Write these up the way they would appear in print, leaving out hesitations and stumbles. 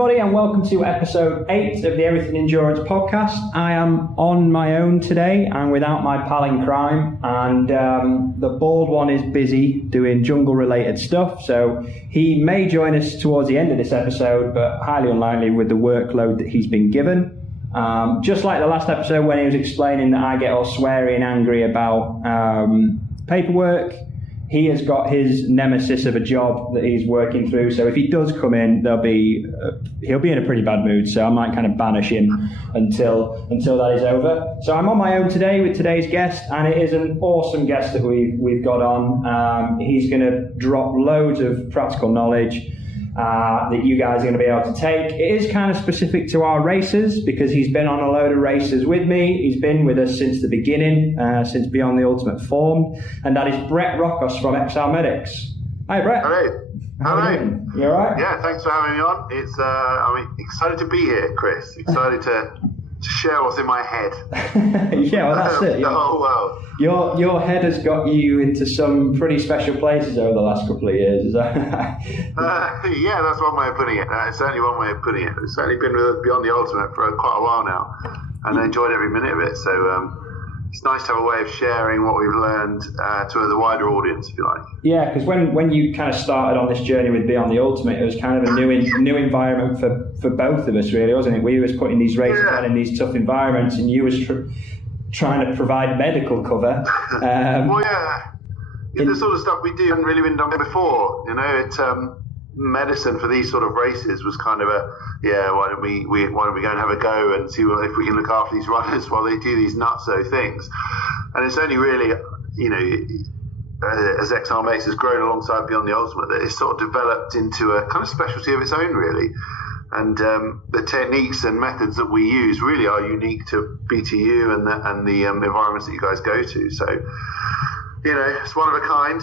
everybody, and welcome to episode 8 of the Everything Endurance podcast. I am on my own today and without my pal in crime, and the bald one is busy doing jungle-related stuff, so he may join us towards the end of this episode, but highly unlikely with the workload that he's been given. Just like the last episode when he was explaining that I get all sweary and angry about paperwork, he has got his nemesis of a job that he's working through. So if he does come in, he'll be in a pretty bad mood. So I might kind of banish him until that is over. So I'm on my own today with today's guest, and it is an awesome guest that we've got on. He's going to drop loads of practical knowledge that you guys are going to be able to take. It is kind of specific to our races because he's been on a load of races with me. He's been with us since the beginning, since Beyond the Ultimate formed, and that is Brett Rocos from Exile Medics. Hi, Brett. Hello. You all right? Yeah, thanks for having me on. I'm excited to be here, Chris. Excited to share what's in my head. Yeah, well, that's it. The whole world. Your head has got you into some pretty special places over the last couple of years, is that? Yeah, that's one way of putting it. It's certainly one way of putting it. It's certainly been with Beyond the Ultimate for quite a while now, and I enjoyed every minute of it. So it's nice to have a way of sharing what we've learned to the wider audience, if you like. Yeah, because when you kind of started on this journey with Beyond the Ultimate, it was kind of a new environment for both of us, really, wasn't it? We was putting these races on in these tough environments, and you was trying to provide medical cover. Well, yeah, the sort of stuff we do hadn't really been done before. You know, medicine for these sort of races was kind of why don't we go and have a go and see if we can look after these runners while they do these nutso things. And it's only really, you know, as Exile Medics has grown alongside Beyond the Ultimate, that it's sort of developed into a kind of specialty of its own, really. And the techniques and methods that we use really are unique to BTU and the environments that you guys go to. So, you know, it's one of a kind.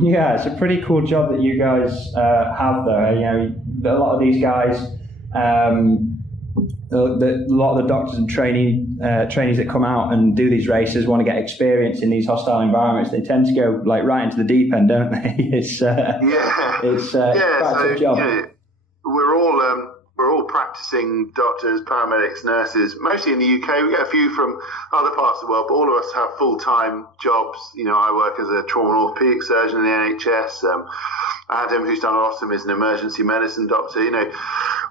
Yeah, it's a pretty cool job that you guys have there. You know, a lot of these guys, a lot of the doctors and trainees that come out and do these races want to get experience in these hostile environments. They tend to go like right into the deep end, don't they? It's quite a tough job. You know, we're all practicing doctors, paramedics, nurses, mostly in the UK. We get a few from other parts of the world, but all of us have full-time jobs. You know, I work as a trauma and orthopedic surgeon in the NHS. Adam, who's done a lot of them, is an emergency medicine doctor. You know,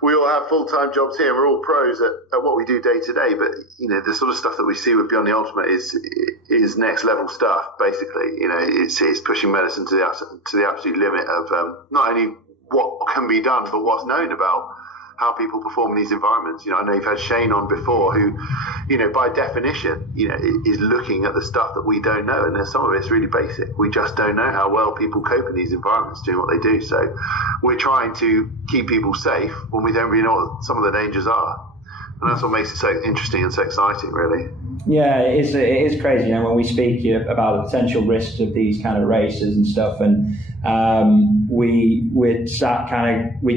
we all have full-time jobs here. We're all pros at what we do day to day. But, you know, the sort of stuff that we see with Beyond the Ultimate is next level stuff, basically. You know, it's pushing medicine to the absolute limit of not only what can be done, but what's known about how people perform in these environments. You know, I know you've had Shane on before, who, you know, by definition, you know, is looking at the stuff that we don't know, and there's some of it's really basic. We just don't know how well people cope in these environments doing what they do. So we're trying to keep people safe when we don't really know what some of the dangers are. And that's what makes it so interesting and so exciting, really. Yeah, it is crazy, you know, when we speak about the potential risks of these kind of races and stuff, and we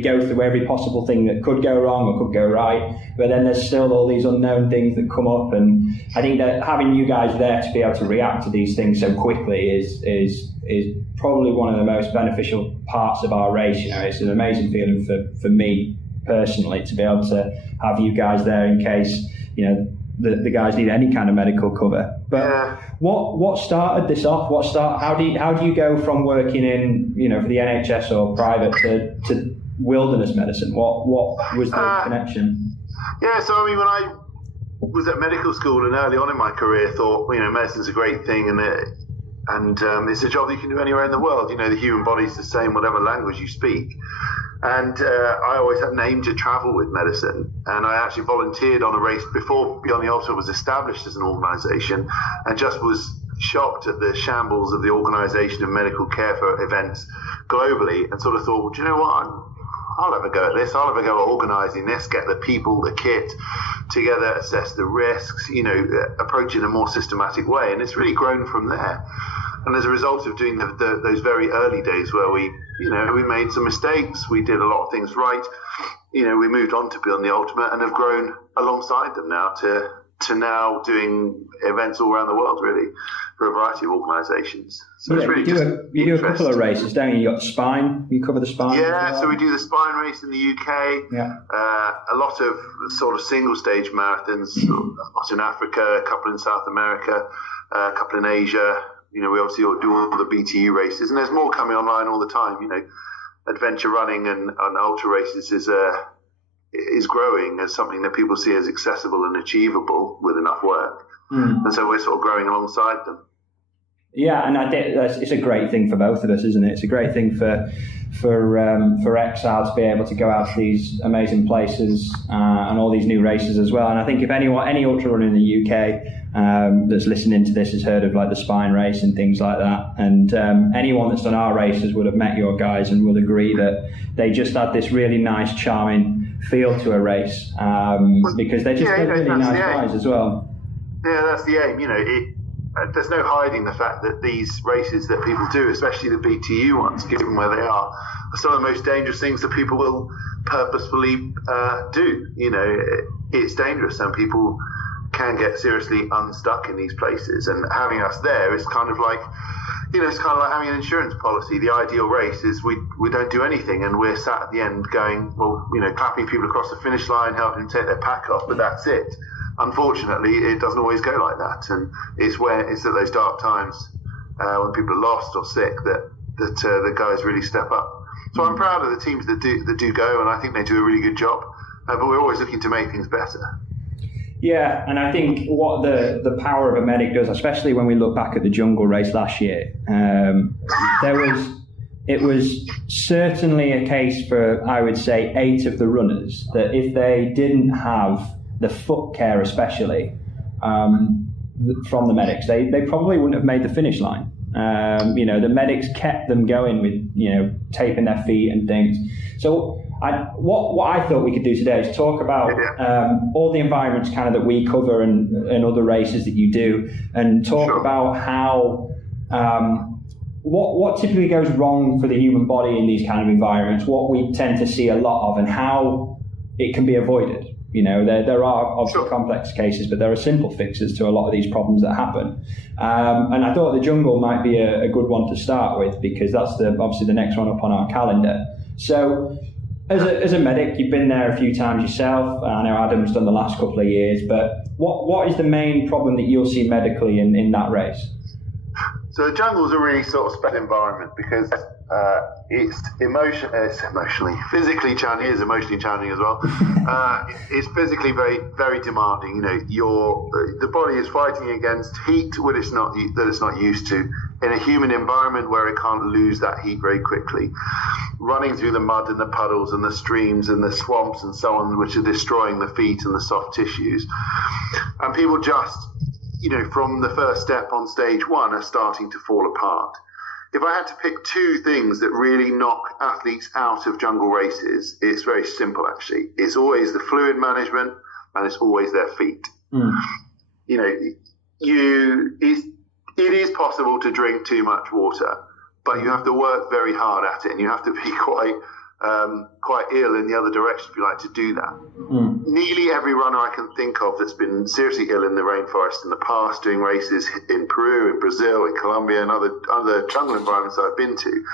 go through every possible thing that could go wrong or could go right, but then there's still all these unknown things that come up, and I think that having you guys there to be able to react to these things so quickly is probably one of the most beneficial parts of our race. You know, it's an amazing feeling for me personally to be able to have you guys there in case, you know, the guys need any kind of medical cover. But what started this off? How do you go from working in, you know, for the NHS or private to wilderness medicine? What was the connection? Yeah, so I mean, when I was at medical school and early on in my career, thought, you know, medicine's a great thing, and it's a job you can do anywhere in the world. You know, the human body's the same, whatever language you speak. And I always had an aim to travel with medicine. And I actually volunteered on a race before Beyond the Ultimate was established as an organisation, and just was shocked at the shambles of the organisation of medical care for events globally, and sort of thought, well, do you know what? I'll have a go at this. I'll have a go at organising this, get the people, the kit together, assess the risks, you know, approach it in a more systematic way. And it's really grown from there. And as a result of doing those very early days where we made some mistakes, we did a lot of things right, you know, we moved on to Beyond the Ultimate and have grown alongside them now to to now doing events all around the world, really, for a variety of organisations. So it's really you do a couple of races, don't you? You got the Spine. You cover the Spine. Yeah, so we do the Spine race in the UK. Yeah. A lot of sort of single stage marathons, a lot in Africa, a couple in South America, a couple in Asia. We obviously do all the BTU races, and there's more coming online all the time. Adventure running and ultra races is growing as something that people see as accessible and achievable with enough work. And so we're sort of growing alongside them. Yeah, and I think it's a great thing for both of us, isn't it? It's a great thing for Exile to be able to go out to these amazing places and all these new races as well. And I think if any ultra runner in the UK that's listening to this has heard of like the Spine race and things like that, and anyone that's done our races would have met your guys and will agree that they just had this really nice, charming feel to a race because they're just really nice guys as well. Yeah, that's the aim. There's no hiding the fact that these races that people do, especially the BTU ones, given where they are some of the most dangerous things that people will purposefully do. It's dangerous, and people can get seriously unstuck in these places. And having us there is kind of like, it's kind of like having an insurance policy. The ideal race is we don't do anything, and we're sat at the end going, well, clapping people across the finish line, helping them take their pack off, but that's it. Unfortunately, it doesn't always go like that, and it's at those dark times when people are lost or sick that the guys really step up. So I'm proud of the teams that do go, and I think they do a really good job. But we're always looking to make things better. Yeah, and I think what the power of a medic does, especially when we look back at the jungle race last year, it was certainly a case for, I would say, 8 of the runners that if they didn't have the foot care especially from the medics, they probably wouldn't have made the finish line. The medics kept them going with taping their feet and things. So what I thought we could do today is talk about all the environments kind of that we cover and other races that you do, and talk about how what typically goes wrong for the human body in these kind of environments, what we tend to see a lot of, and how it can be avoided. There are obviously complex cases, but there are simple fixes to a lot of these problems that happen. And I thought the jungle might be a good one to start with, because that's obviously the next one up on our calendar. So as a medic, you've been there a few times yourself. I know Adam's done the last couple of years, but what is the main problem that you'll see medically in that race? So the jungle's a really sort of special environment because it's emotionally, physically challenging. It is emotionally challenging as well. It's physically very, very demanding. The body is fighting against heat that it's not used to in a human environment where it can't lose that heat very quickly. Running through the mud and the puddles and the streams and the swamps and so on, which are destroying the feet and the soft tissues, and people just, from the first step on stage 1 are starting to fall apart. If I had to pick 2 things that really knock athletes out of jungle races, it's very simple, actually. It's always the fluid management, and it's always their feet. It is possible to drink too much water, but you have to work very hard at it, and you have to be quite ill in the other direction, if you like, to do that. Nearly every runner I can think of that's been seriously ill in the rainforest in the past, doing races in Peru, in Brazil, in Colombia, and other jungle environments I've been to,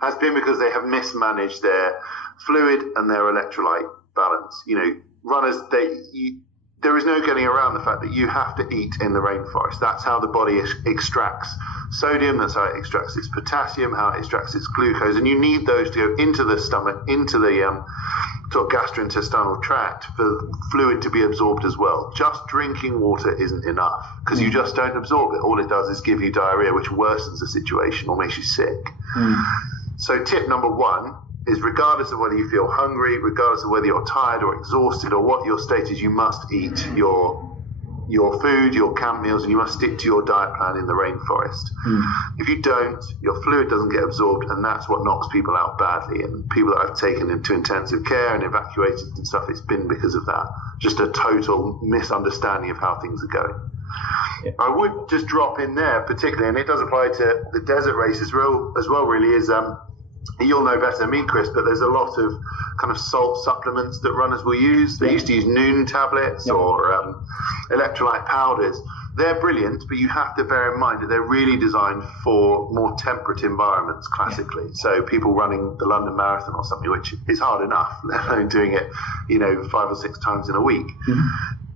has been because they have mismanaged their fluid and their electrolyte balance. Runners, there is no getting around the fact that you have to eat in the rainforest. That's how the body extracts sodium, that's how it extracts its potassium, how it extracts its glucose, and you need those to go into the stomach, into the sort of gastrointestinal tract for fluid to be absorbed as well. Just drinking water isn't enough because you just don't absorb it. All it does is give you diarrhea, which worsens the situation or makes you sick. So tip number 1 is, regardless of whether you feel hungry, regardless of whether you're tired or exhausted or what your state is, you must eat your food, your camp meals, and you must stick to your diet plan in the rainforest. If you don't, your fluid doesn't get absorbed, and that's what knocks people out badly. And people that I've taken into intensive care and evacuated and stuff, it's been because of that. Just a total misunderstanding of how things are going. Yeah. I would just drop in there particularly, and it does apply to the desert race as well really, is you'll know better than me, Kris, but there's a lot of kind of salt supplements that runners will use. They used to use Noon tablets or electrolyte powders. They're brilliant, but you have to bear in mind that they're really designed for more temperate environments classically. Yeah. So people running the London Marathon or something, which is hard enough, let alone doing it, 5 or 6 times in a week. Mm-hmm.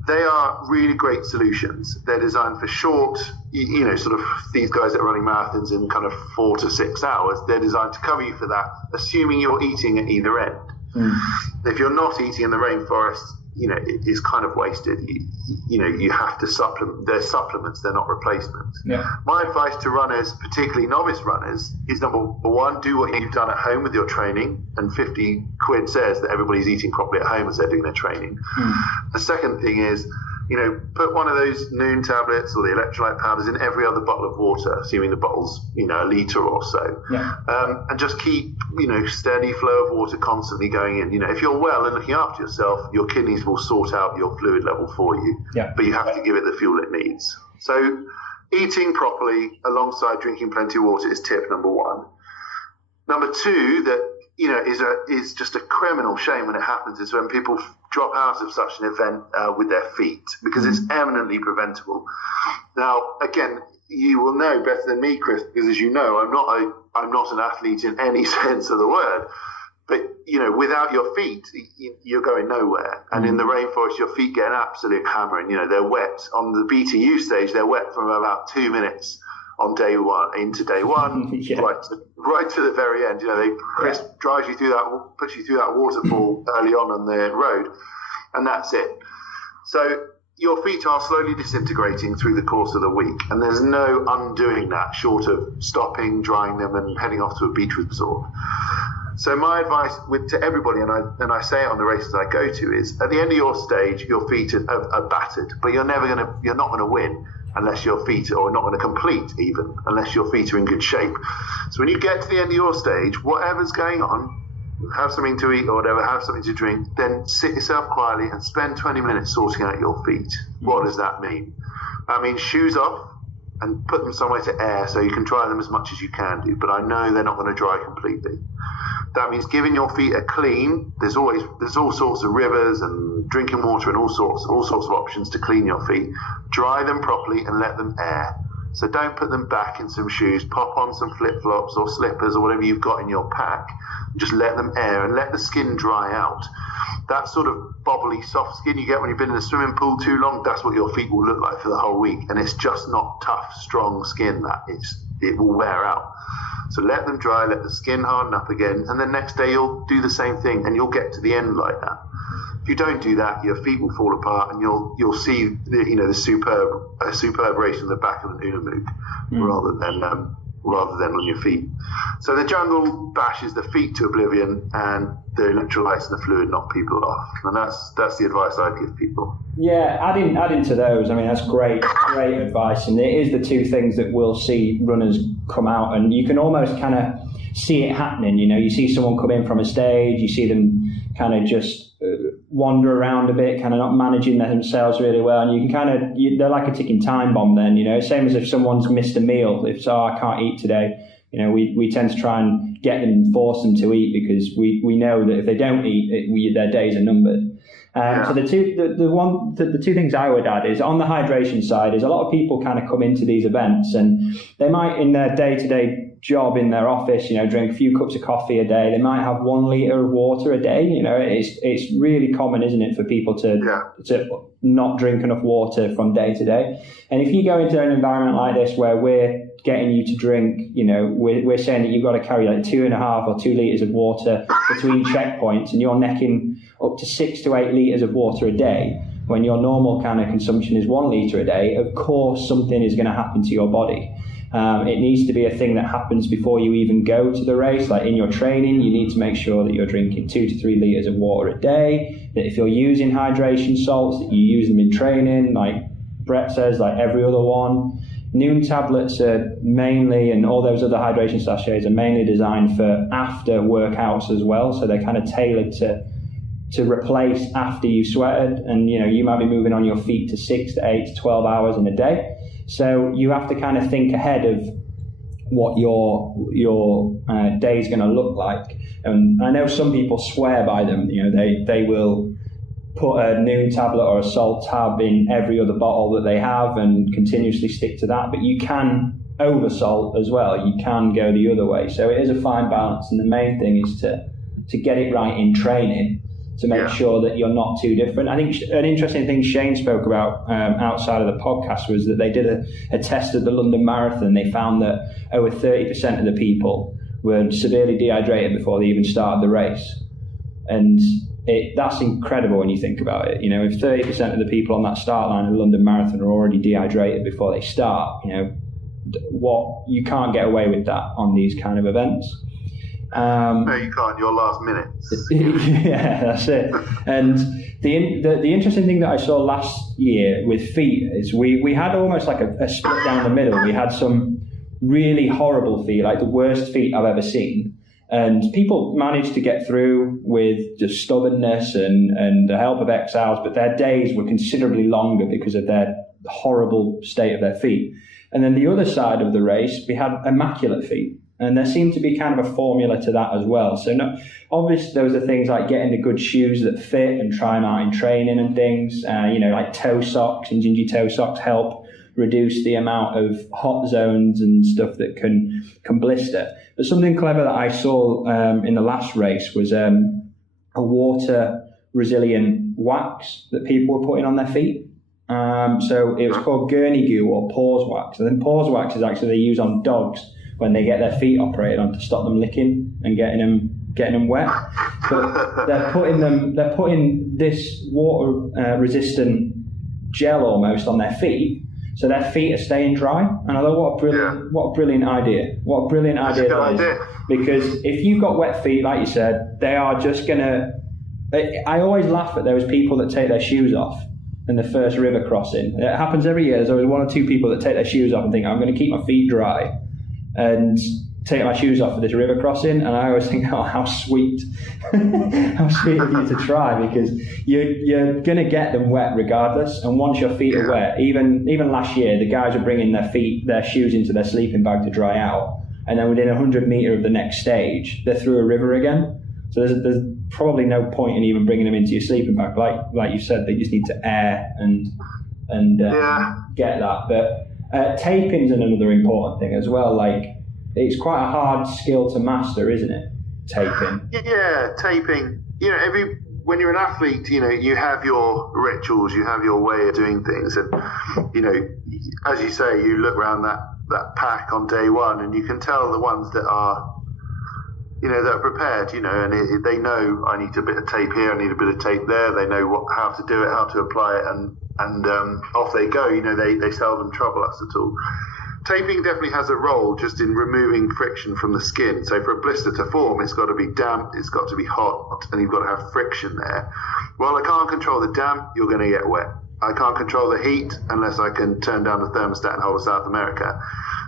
They are really great solutions. They're designed for short, sort of these guys that are running marathons in kind of 4 to 6 hours. They're designed to cover you for that, assuming you're eating at either end. Mm. If you're not eating in the rainforest, it is kind of wasted. You have to supplement. They're supplements, they're not replacements. Yeah. My advice to runners, particularly novice runners, is number one, do what you've done at home with your training, and 50 quid says that everybody's eating properly at home as they're doing their training. The second thing is, put one of those Noon tablets or the electrolyte powders in every other bottle of water, assuming the bottle's, a litre or so. Yeah. And just keep, steady flow of water constantly going in. If you're well and looking after yourself, your kidneys will sort out your fluid level for you. Yeah. But you have to give it the fuel it needs. So eating properly alongside drinking plenty of water is tip number one. Number two, that is just a criminal shame when it happens, is when people drop out of such an event with their feet, because it's eminently preventable. Now, again, you will know better than me, Kris, because as you know, I'm not an athlete in any sense of the word. But without your feet, you're going nowhere. And in the rainforest, your feet get an absolute hammering. They're wet on the BTU stage. They're wet from about 2 minutes on day one, yeah. right to the very end. Kris drives you through that, puts you through that waterfall early on the road, and that's it. So your feet are slowly disintegrating through the course of the week, and there's no undoing that short of stopping, drying them, and heading off to a beach resort. So my advice to everybody, and I say it on the races I go to, is at the end of your stage, your feet are battered, but you're not going to win unless your feet are not going to complete, even unless your feet are in good shape. So when you get to the end of your stage, whatever's going on, have something to eat or whatever, have something to drink, then sit yourself quietly and spend 20 minutes sorting out your feet. What does that mean? That means shoes off and put them somewhere to air so you can dry them as much as you can do, but I know they're not going to dry completely. That means giving your feet a clean. There's all sorts of rivers and drinking water and all sorts of options to clean your feet. Dry them properly and let them air. So don't put them back in some shoes. Pop on some flip-flops or slippers or whatever you've got in your pack. Just let them air and let the skin dry out. That sort of bobbly, soft skin you get when you've been in a swimming pool too long, that's what your feet will look like for the whole week. And it's just not tough, strong skin. It will wear out. So let them dry, let the skin harden up again, and then next day you'll do the same thing, and you'll get to the end like that. If you don't do that, your feet will fall apart, and you'll see the superb race in the back of an Unimog rather than on your feet. So the jungle bashes the feet to oblivion, and the electrolytes and the fluid knock people off, and that's the advice I'd give people. Yeah, adding to those, I mean, that's great advice, and it is the two things that we'll see runners come out, and you can almost kind of see it happening. You see someone come in from a stage, you see them kind of just wander around a bit, kind of not managing themselves really well, and you can they're like a ticking time bomb then, same as if someone's missed a meal. If I can't eat today, we tend to try and get them and force them to eat, because we know that if they don't eat, their days are numbered. So the two things I would add is, on the hydration side, is a lot of people kind of come into these events and they might, in their day-to-day job in their office, drink a few cups of coffee a day. They might have 1 litre of water a day. It's really common, isn't it, for people to not drink enough water from day to day. And if you go into an environment like this where we're getting you to drink, we're saying that you've got to carry like 2.5 or 2 litres of water between checkpoints, and you're necking up to 6 to 8 litres of water a day, when your normal kind of consumption is 1 litre a day, of course something is going to happen to your body. It needs to be a thing that happens before you even go to the race. Like in your training, you need to make sure that you're drinking 2 to 3 litres of water a day, that if you're using hydration salts, that you use them in training, like Brett says, like every other one. Noon tablets are mainly, and all those other hydration sachets are mainly designed for after workouts as well, so they're kind of tailored to replace after you sweated, and you might be moving on your feet to 6 to 8 to 12 hours in a day. So you have to kind of think ahead of what your day is going to look like. And I know some people swear by them. They will put a noon tablet or a salt tab in every other bottle that they have and continuously stick to that. But you can oversalt as well. You can go the other way. So it is a fine balance. And the main thing is to get it right in training, to make sure that you're not too different. I think an interesting thing Shane spoke about outside of the podcast was that they did a test at the London Marathon. They found that over 30% of the people were severely dehydrated before they even started the race. And that's incredible when you think about it. If 30% of the people on that start line of the London Marathon are already dehydrated before they start, you can't get away with that on these kind of events. No, you can't. Your last minutes. Yeah, that's it. And the interesting thing that I saw last year with feet is we had almost like a split down the middle. We had some really horrible feet, like the worst feet I've ever seen. And people managed to get through with just stubbornness and the help of Exiles, but their days were considerably longer because of their horrible state of their feet. And then the other side of the race, we had immaculate feet. And there seemed to be kind of a formula to that as well. So obviously those are things like getting the good shoes that fit and trying out in training and things. Like toe socks and gingy toe socks help reduce the amount of hot zones and stuff that can blister. But something clever that I saw in the last race was a water resilient wax that people were putting on their feet. So it was called gurney goo or paws wax. And then paws wax is actually they use on dogs when they get their feet operated on to stop them licking and getting them wet. But they're putting this water resistant gel almost on their feet, so their feet are staying dry. And I thought, what a brilliant idea! What a brilliant idea that is. Because if you've got wet feet, like you said, they are just gonna. I always laugh at those people that take their shoes off in the first river crossing. It happens every year. There's always one or two people that take their shoes off and think, I'm going to keep my feet dry and take my shoes off for this river crossing. And I always think, oh, how sweet. How sweet of you to try, because you're going to get them wet regardless. And once your feet are wet, even last year, the guys were bringing their shoes into their sleeping bag to dry out. And then within 100 metre of the next stage, they're through a river again. So there's probably no point in even bringing them into your sleeping bag. Like you said, they just need to air and get that. But taping's another important thing as well. Like, it's quite a hard skill to master, isn't it? Taping. Yeah, taping. When you're an athlete, you have your rituals, you have your way of doing things, and as you say, you look around that pack on day one, and you can tell the ones that are that are prepared, and they know I need a bit of tape here, I need a bit of tape there. They know how to do it, how to apply it, and off they go. They seldom trouble us at all. Taping definitely has a role just in removing friction from the skin. So for a blister to form, it's got to be damp, it's got to be hot, and you've got to have friction there. Well, I can't control the damp, you're going to get wet. I can't control the heat unless I can turn down the thermostat in whole of South America.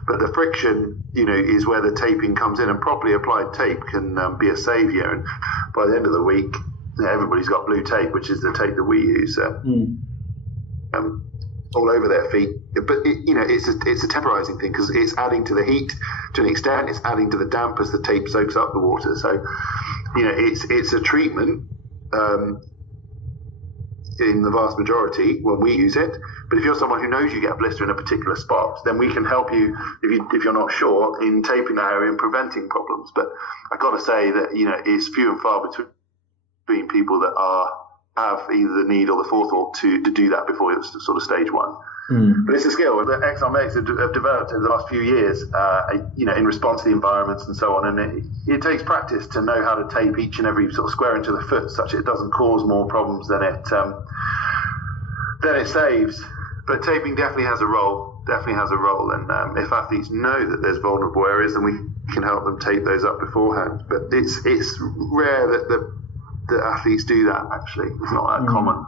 But the friction, is where the taping comes in, and properly applied tape can be a saviour. And by the end of the week, everybody's got blue tape, which is the tape that we use. All over their feet, but it's a temporizing thing, because it's adding to the heat to an extent. It's adding to the damp as the tape soaks up the water. So, it's a treatment in the vast majority when we use it. But if you're someone who knows you get a blister in a particular spot, then we can help you if you're not sure in taping that area and preventing problems. But I've got to say that it's few and far between people that have either the need or the forethought to do that before it's sort of stage one. But it's a skill that Exile Medics have developed over the last few years, in response to the environments and so on. And it takes practice to know how to tape each and every sort of square inch of the foot, such it doesn't cause more problems than it saves. But taping definitely has a role. And if athletes know that there's vulnerable areas, then we can help them tape those up beforehand. But it's rare that the athletes do that. Actually, it's not that common.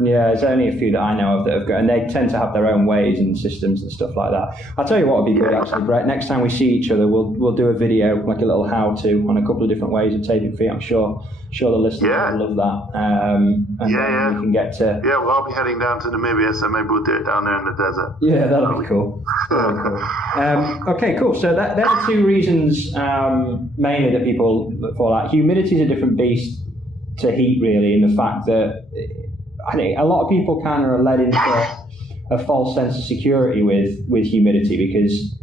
Yeah, there's only a few that I know of that have got, and they tend to have their own ways and systems and stuff like that. I'll tell you what would be good actually, Brett. Next time we see each other, we'll do a video, like a little how-to on a couple of different ways of taping feet. I'm sure the listeners will love that. And we can get to. Yeah, well, I'll be heading down to Namibia, so maybe we'll do it down there in the desert. Yeah, that'll be cool. Okay, cool. So there are two reasons mainly that people look for that. Humidity is a different beast to heat, really, in the fact that I think a lot of people kind of are led into a false sense of security with humidity because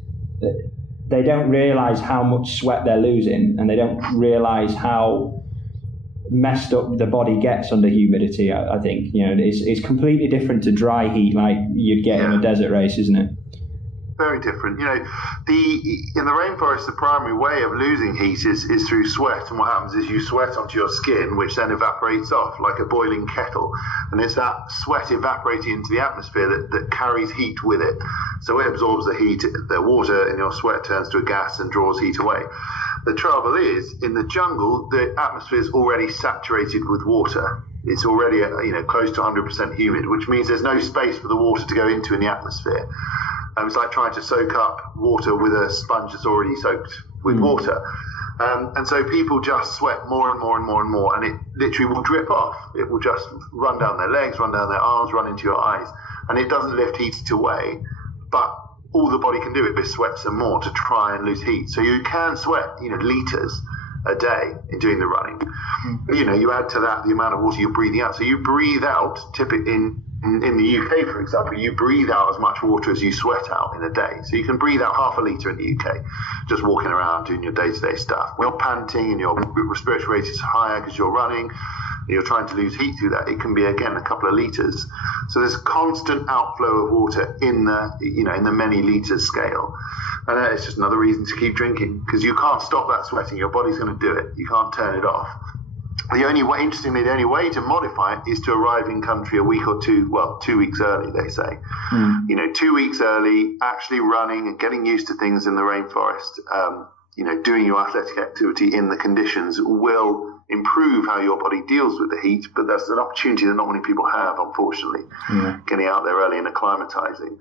they don't realise how much sweat they're losing, and they don't realise how messed up the body gets under humidity. I think it's completely different to dry heat like you'd get in a desert race, isn't it? Very different. In the rainforest, the primary way of losing heat is through sweat, and what happens is you sweat onto your skin, which then evaporates off like a boiling kettle, and it's that sweat evaporating into the atmosphere that carries heat with it. So it absorbs the heat, the water in your sweat turns to a gas and draws heat away. The trouble is, in the jungle, the atmosphere is already saturated with water. It's already close to 100% humid, which means there's no space for the water to go into in the atmosphere. It's like trying to soak up water with a sponge that's already soaked with water. And so people just sweat more and more and more and more, and it literally will drip off. It will just run down their legs, run down their arms, run into your eyes, and it doesn't lift heat away, but all the body can do is sweat some more to try and lose heat. So you can sweat, litres a day in doing the running. You add to that the amount of water you're breathing out. So you breathe out, typically in the UK, for example, you breathe out as much water as you sweat out in a day. So you can breathe out half a litre in the UK, just walking around doing your day-to-day stuff. When you're panting and your respiratory rate is higher because you're running, you're trying to lose heat through that, it can be, again, a couple of litres. So there's constant outflow of water in the many litres scale. And it's just another reason to keep drinking, because you can't stop that sweating. Your body's going to do it. You can't turn it off. Interestingly, the only way to modify it is to arrive in country a week or 2 weeks early, they say. 2 weeks early, actually running and getting used to things in the rainforest, doing your athletic activity in the conditions will improve how your body deals with the heat, but that's an opportunity that not many people have, unfortunately, getting out there early and acclimatizing.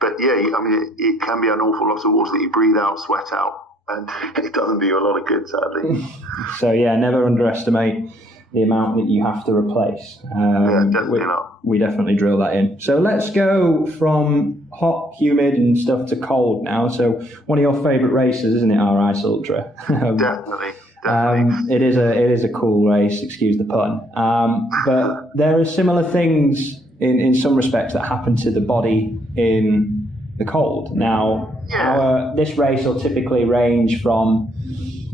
But it can be an awful lot of water that you breathe out, sweat out, and it doesn't do you a lot of good, sadly. So never underestimate the amount that you have to replace. Definitely not. We definitely drill that in. So let's go from hot, humid and stuff to cold now. So one of your favourite races, isn't it, our Ice Ultra? Definitely. It is a cool race, excuse the pun. But there are similar things in some respects that happen to the body in the cold. Now, this race will typically range from,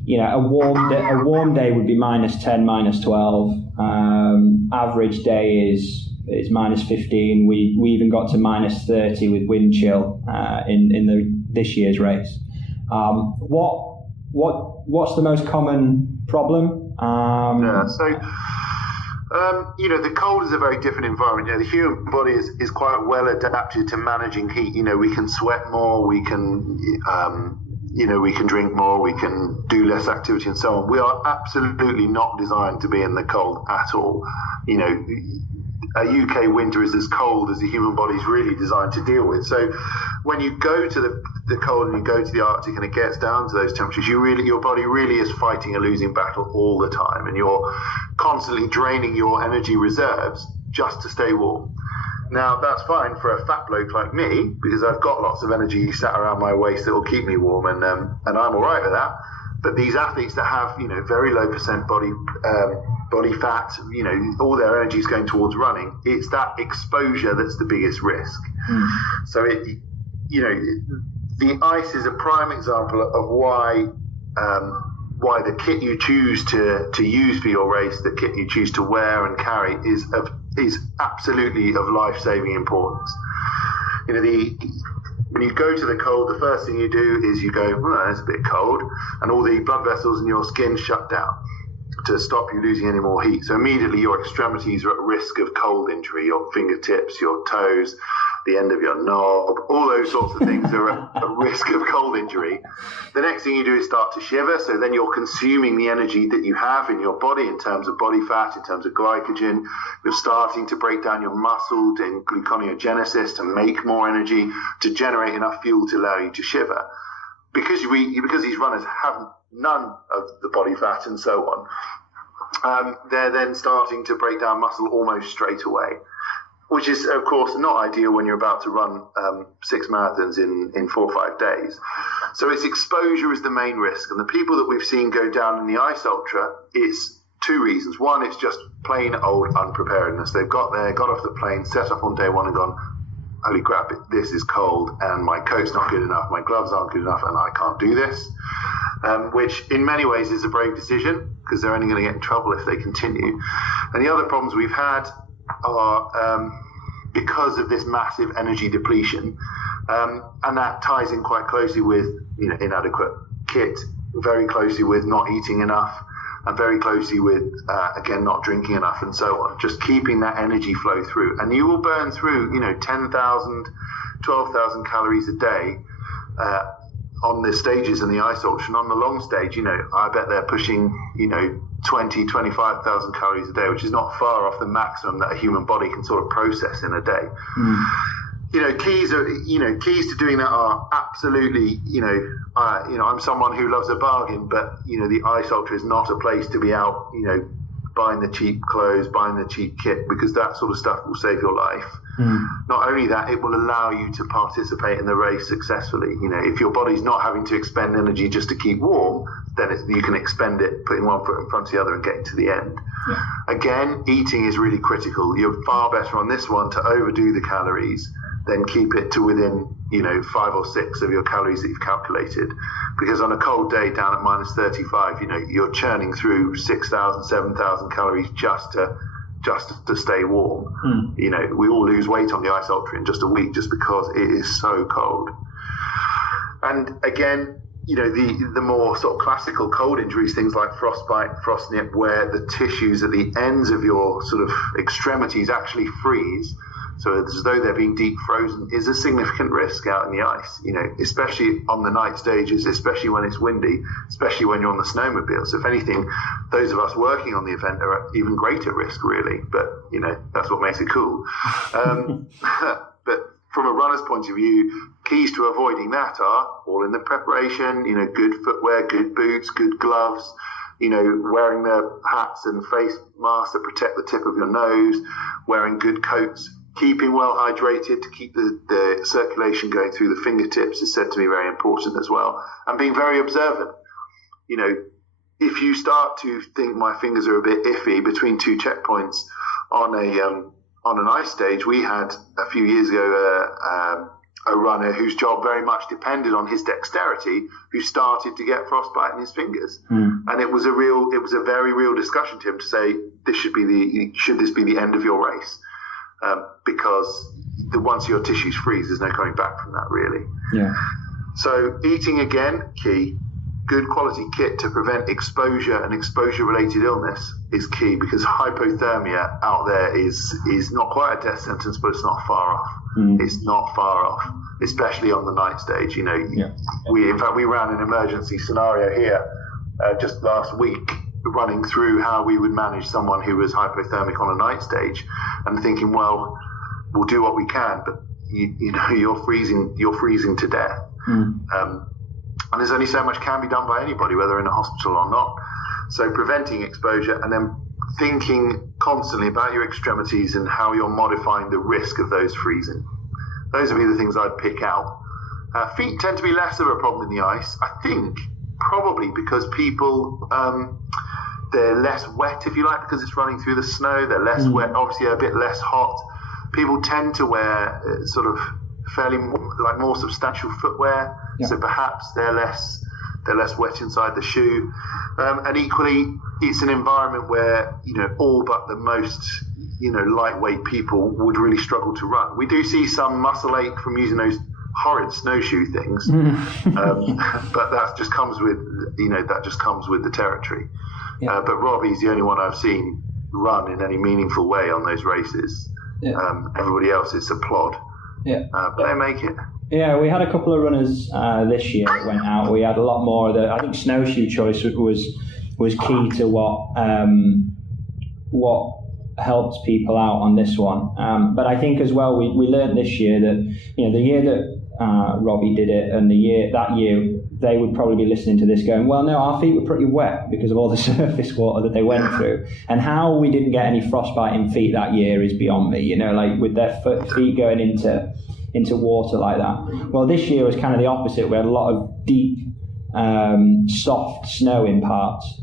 a warm day would be -10, -12. Average day is -15. We even got to -30 with wind chill in this year's race. What's the most common problem? The cold is a very different environment. The human body is quite well adapted to managing heat. We can sweat more, we can drink more, we can do less activity and so on. We are absolutely not designed to be in the cold at all. A UK winter is as cold as the human body is really designed to deal with. So when you go to the cold and you go to the Arctic and it gets down to those temperatures, your body really is fighting a losing battle all the time, and you're constantly draining your energy reserves just to stay warm. Now, that's fine for a fat bloke like me, because I've got lots of energy sat around my waist that will keep me warm, and I'm all right with that. But these athletes that have, very low percent body fat, all their energy is going towards running. It's that exposure that's the biggest risk. So the ice is a prime example of why the kit you choose to use for your race, the kit you choose to wear and carry, is absolutely of life-saving importance. When you go to the cold, the first thing you do is you go, it's a bit cold, and all the blood vessels in your skin shut down to stop you losing any more heat. So immediately your extremities are at risk of cold injury, your fingertips, your toes, the end of your knob, all those sorts of things are a risk of cold injury. The next thing you do is start to shiver. So then you're consuming the energy that you have in your body in terms of body fat, in terms of glycogen. You're starting to break down your muscle in gluconeogenesis to make more energy, to generate enough fuel to allow you to shiver. Because these runners have none of the body fat and so on, they're then starting to break down muscle almost straight away, which is, of course, not ideal when you're about to run 6 marathons in 4 or 5 days. So it's exposure is the main risk. And the people that we've seen go down in the Ice Ultra, it's 2 reasons. One, it's just plain old unpreparedness. They've got there, got off the plane, set up on day one and gone, holy crap, this is cold and my coat's not good enough, my gloves aren't good enough and I can't do this, which in many ways is a brave decision because they're only going to get in trouble if they continue. And the other problems we've had are because of this massive energy depletion, and that ties in quite closely with inadequate kit, very closely with not eating enough, and very closely with, again, not drinking enough and so on, just keeping that energy flow through. And you will burn through, 10,000, 12,000 calories a day on the stages in the Ice Ultra. And on the long stage, I bet they're pushing, 20, 25,000 calories a day, which is not far off the maximum that a human body can sort of process in a day. Keys to doing that are absolutely, I'm someone who loves a bargain, but, the Ice Ultra is not a place to be out, buying the cheap clothes, buying the cheap kit, because that sort of stuff will save your life. Not only that, it will allow you to participate in the race successfully. If your body's not having to expend energy just to keep warm, then you can expend it, putting one foot in front of the other and getting to the end. Again, eating is really critical. You're far better on this one to overdo the calories than keep it to within, 5 or 6 of your calories that you've calculated. Because on a cold day down at minus 35, you're churning through 6,000, 7,000 calories just to stay warm. We all lose weight on the Ice Ultra in just a week just because it is so cold. And again, the more sort of classical cold injuries, things like frostbite, frost nip, where the tissues at the ends of your sort of extremities actually freeze, so as though they're being deep frozen, is a significant risk out in the ice, especially on the night stages, especially when it's windy, especially when you're on the snowmobile. So if anything, those of us working on the event are at even greater risk, really. But, that's what makes it cool. But from a runner's point of view, keys to avoiding that are all in the preparation, good footwear, good boots, good gloves, wearing the hats and face masks that protect the tip of your nose, wearing good coats, keeping well hydrated to keep the circulation going through the fingertips is said to be very important as well, and being very observant. If you start to think my fingers are a bit iffy between 2 checkpoints on an ice stage, we had a few years ago a runner whose job very much depended on his dexterity, who started to get frostbite in his fingers, and it was a very real discussion to him to say should this be the end of your race. Because once your tissues freeze, there's no coming back from that, really. So eating, again, key. Good quality kit to prevent exposure and exposure-related illness is key, because hypothermia out there is not quite a death sentence, but it's not far off. It's not far off, especially on the night stage. We ran an emergency scenario here just last week, running through how we would manage someone who was hypothermic on a night stage, and thinking, well, we'll do what we can, but you're freezing to death. And there's only so much can be done by anybody, whether in a hospital or not. So preventing exposure, and then thinking constantly about your extremities and how you're modifying the risk of those freezing. Those would be the things I'd pick out. Feet tend to be less of a problem in the ice, I think, probably because people, they're less wet, if you like, because it's running through the snow. They're less wet, obviously a bit less hot. People tend to wear sort of fairly more substantial footwear, so perhaps they're less wet inside the shoe. And equally, it's an environment where all but the most lightweight people would really struggle to run. We do see some muscle ache from using those horrid snowshoe things, but that just comes with the territory. But Robbie's the only one I've seen run in any meaningful way on those races. Everybody else is a plod. but they make it. Yeah, we had a couple of runners this year that went out. We had a lot more of I think snowshoe choice was key to what helped people out on this one. But I think as well, we learned this year that, the year that Robbie did it and that year, they would probably be listening to this going, well, no, our feet were pretty wet because of all the surface water that they went through. And how we didn't get any frostbite in feet that year is beyond me, like with their feet going into water like that. Well, this year was kind of the opposite. We had a lot of deep, soft snow in parts.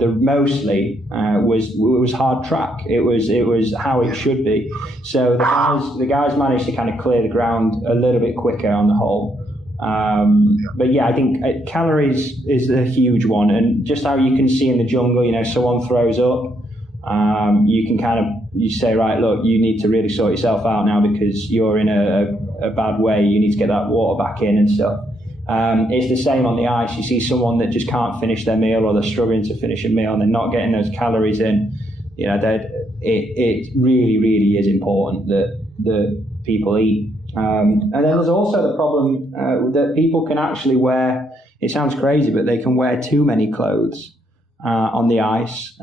Mostly was hard track. It was how it should be. So the guys managed to kind of clear the ground a little bit quicker on the whole. But yeah, I think calories is a huge one, and just how you can see in the jungle, someone throws up, you say, right, look, you need to really sort yourself out now because you're in a bad way. You need to get that water back in and stuff. It's the same on the ice. You see someone that just can't finish their meal, or they're struggling to finish a meal and they're not getting those calories in. It really, really is important that people eat. And then there's also the problem that people can actually wear, it sounds crazy, but they can wear too many clothes on the ice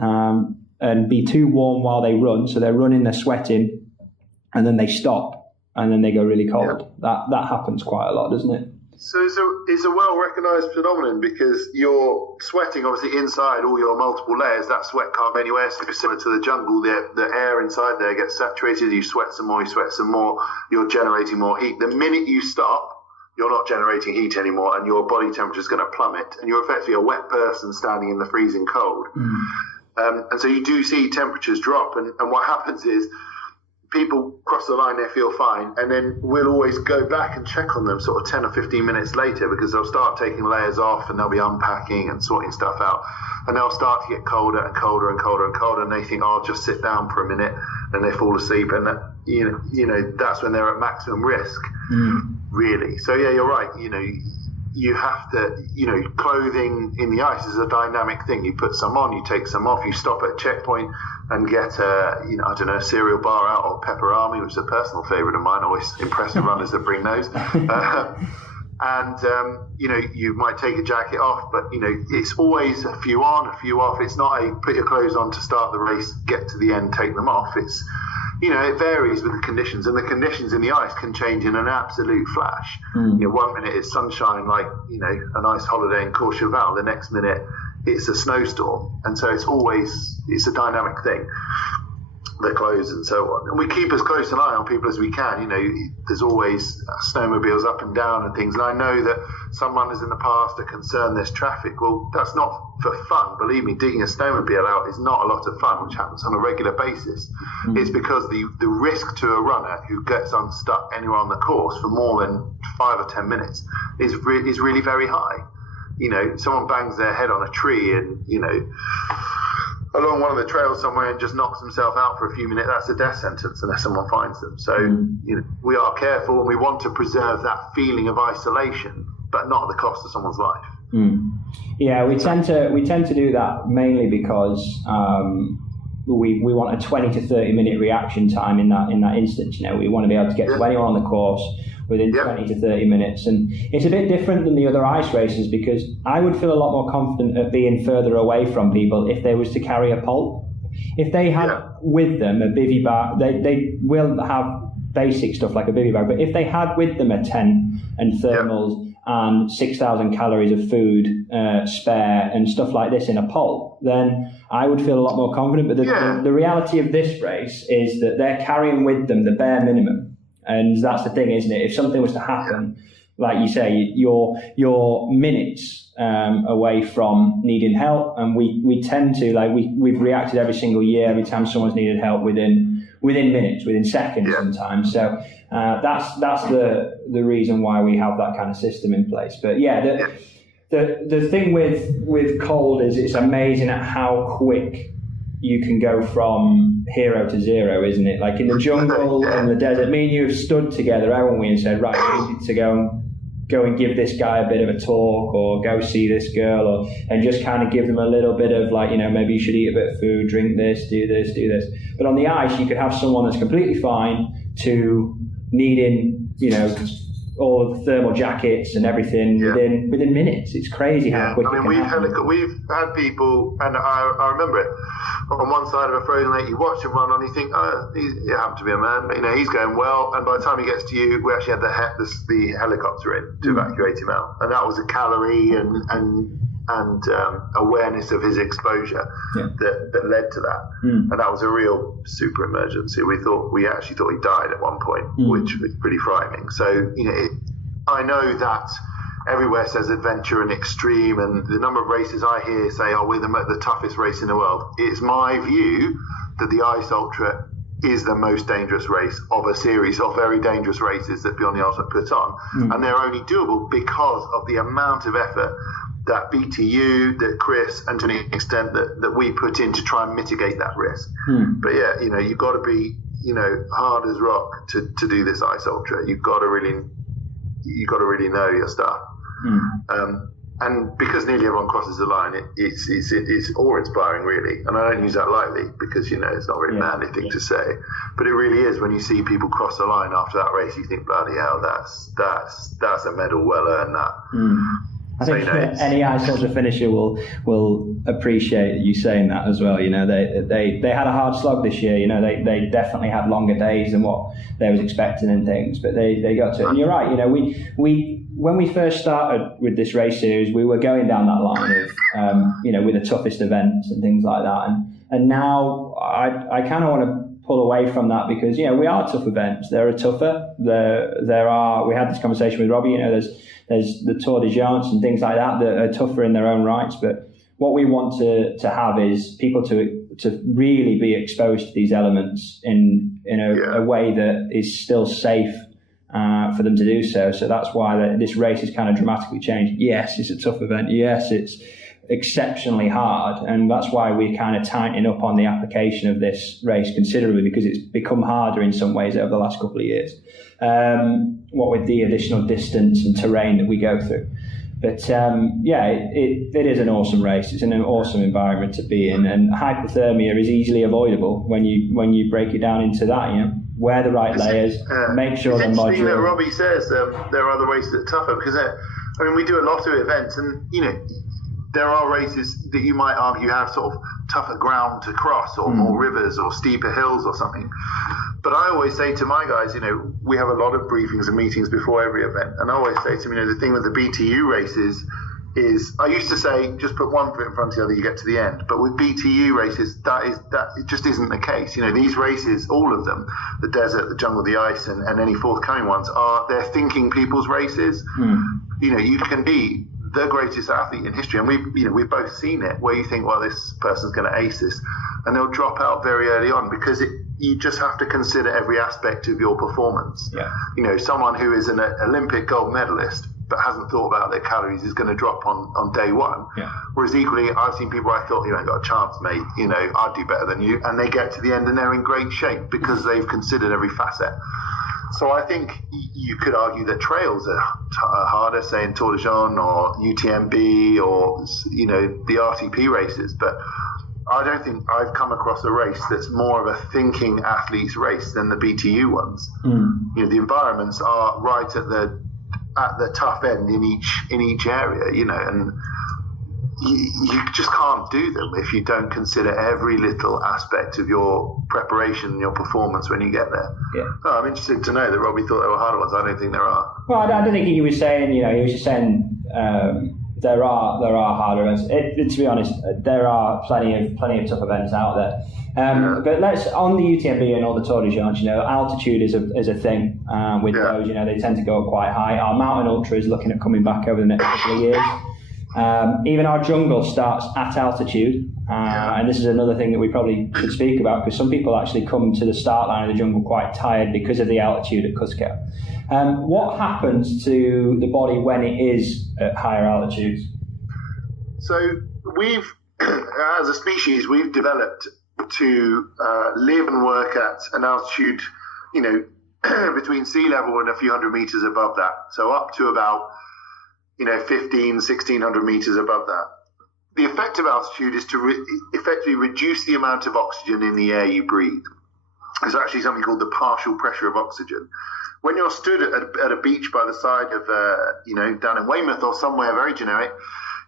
and be too warm while they run. So they're running, they're sweating, and then they stop, and then they go really cold. Yeah. That happens quite a lot, doesn't it? So it's a well-recognised phenomenon because you're sweating, obviously, inside all your multiple layers. That sweat can't go anywhere. Super similar to the jungle, the air inside there gets saturated. You sweat some more, you're generating more heat. The minute you stop, you're not generating heat anymore, and your body temperature is going to plummet, and you're effectively a wet person standing in the freezing cold. And so you do see temperatures drop, and what happens is people cross the line, they feel fine, and then we'll always go back and check on them sort of 10 or 15 minutes later, because they'll start taking layers off and they'll be unpacking and sorting stuff out, and they'll start to get colder and colder and colder and colder, and they think, oh, I'll just sit down for a minute, and they fall asleep, and that's when they're at maximum risk, really. So yeah, you're right. You have to, clothing in the ice is a dynamic thing. You put some on, you take some off, you stop at a checkpoint and get a cereal bar out, or pepperami, which is a personal favourite of mine. Always impressive runners that bring those. You might take a jacket off, but it's always a few on, a few off. It's not a put your clothes on to start the race, get to the end, take them off. It's it varies with the conditions, and the conditions in the ice can change in an absolute flash. 1 minute it's sunshine, like a nice holiday in Courchevel. The next minute it's a snowstorm, and so it's a dynamic thing. The clothes and so on, and we keep as close an eye on people as we can. There's always snowmobiles up and down and things, and I know that some runners in the past are concerned there's traffic. Well, that's not for fun. Believe me, digging a snowmobile out is not a lot of fun, which happens on a regular basis. It's because the risk to a runner who gets unstuck anywhere on the course for more than 5 or 10 minutes is really very high. Someone bangs their head on a tree and along one of the trails somewhere and just knocks himself out for a few minutes, that's a death sentence unless someone finds them. So, we are careful, and we want to preserve that feeling of isolation, but not at the cost of someone's life. Yeah, we tend to do that mainly because we want a 20 to 30 minute reaction time in that instance. We want to be able to get to anyone on the course within 20 to 30 minutes. And it's a bit different than the other ice races, because I would feel a lot more confident at being further away from people if they was to carry a pole. If they had with them a bivvy bar, they will have basic stuff like a bivvy bar, but if they had with them a tent and thermals and 6,000 calories of food spare and stuff like this in a pole, then I would feel a lot more confident. But the reality of this race is that they're carrying with them the bare minimum. And that's the thing, isn't it? If something was to happen, like you say, you're minutes away from needing help, and we tend to, we've reacted every single year every time someone's needed help within minutes, within seconds sometimes. So that's the reason why we have that kind of system in place. But the thing with cold is it's amazing at how quick you can go from hero to zero, isn't it? Like in the jungle and the desert, me and you have stood together, haven't we, and said, right, we need to go and give this guy a bit of a talk, or go see this girl, and just kind of give them a little bit of maybe you should eat a bit of food, drink this, do this. But on the ice, you could have someone that's completely fine, to needing, all the thermal jackets and everything within minutes. It's crazy how quick it can happen. We've had people, and I remember it, on one side of a frozen lake, you watch him run on, you think, he happened to be a man, but he's going well, and by the time he gets to you, we actually had the helicopter in to evacuate him out, and that was a calorie and awareness of his exposure that led to that, and that was a real super emergency. We actually thought he died at one point, which was pretty frightening. So I know that everywhere says adventure and extreme, and the number of races I hear say, we're the toughest race in the world. It's my view that the Ice Ultra is the most dangerous race of a series of very dangerous races that Beyond the Ultimate put on, and they're only doable because of the amount of effort that BTU, that Kris, and to an extent that we put in to try and mitigate that risk. But you've got to be, hard as rock to do this Ice Ultra. You've got to really know your stuff. And because nearly everyone crosses the line, it's awe-inspiring, really. And I don't use that lightly because, it's not a very manly thing to say. But it really is. When you see people cross the line after that race, you think, bloody hell, that's a medal well earned, that. I think any Ice Ultra finisher will appreciate you saying that as well. They had a hard slog this year. They definitely had longer days than what they was expecting and things, but they got to it. And you're right. We when we first started with this race series, we were going down that line of with the toughest events and things like that. And now I kind of want to pull away from that because we are tough events. There are tougher. There are. We had this conversation with Robbie. There's the Tour de Giants and things like that are tougher in their own rights. But what we want to have is people to really be exposed to these elements in a way that is still safe for them to do so. So that's why this race has kind of dramatically changed. Yes, it's a tough event. Yes, it's exceptionally hard, and that's why we're kind of tightening up on the application of this race considerably, because it's become harder in some ways over the last couple of years, what with the additional distance and terrain that we go through. But it is an awesome race. It's an awesome environment to be in, and hypothermia is easily avoidable when you break it down into that. Wear the right layers, make sure they're modular. Interesting that Robbie says there are other races that are tougher, because we do a lot of events, and there are races that you might argue have sort of tougher ground to cross, or more rivers or steeper hills or something. But I always say to my guys, we have a lot of briefings and meetings before every event, and I always say to them, the thing with the BTU races is, I used to say, just put one foot in front of the other, you get to the end. But with BTU races, that it just isn't the case. These races, all of them, the desert, the jungle, the ice, and any forthcoming ones, they're thinking people's races. You can be the greatest athlete in history, and we've both seen it, where you think, well, this person's going to ace this, and they'll drop out very early on, because you just have to consider every aspect of your performance. Someone who is an Olympic gold medalist but hasn't thought about their calories is going to drop on day one. Whereas equally, I've seen people I thought, you ain't got a chance, mate, I'd do better than you, and they get to the end and they're in great shape because they've considered every facet. So I think you could argue that trails are harder, say in Tour de Jean or UTMB or the RTP races, but I don't think I've come across a race that's more of a thinking athlete's race than the BTU ones. The environments are right at the tough end in each area, and you just can't do them if you don't consider every little aspect of your preparation and your performance when you get there. I'm interested to know that Robbie thought there were harder ones. I don't think there are. Well, I don't think he was saying, he was just saying there are harder events. To be honest, there are plenty of tough events out there. But let's, on the UTMB and all the Tour de Giants, altitude is a thing with those. They tend to go quite high. Our mountain ultra is looking at coming back over the next couple of years. Even our jungle starts at altitude, and this is another thing that we probably should speak about, because some people actually come to the start line of the jungle quite tired because of the altitude at Cusco. What happens to the body when it is at higher altitudes? So we've, as a species, we've developed to live and work at an altitude, between sea level and a few hundred meters above that. So up to about 1,600 meters above that. The effect of altitude is to effectively reduce the amount of oxygen in the air you breathe. is actually something called the partial pressure of oxygen. When you're stood at a beach by the side of, down in Weymouth or somewhere very generic,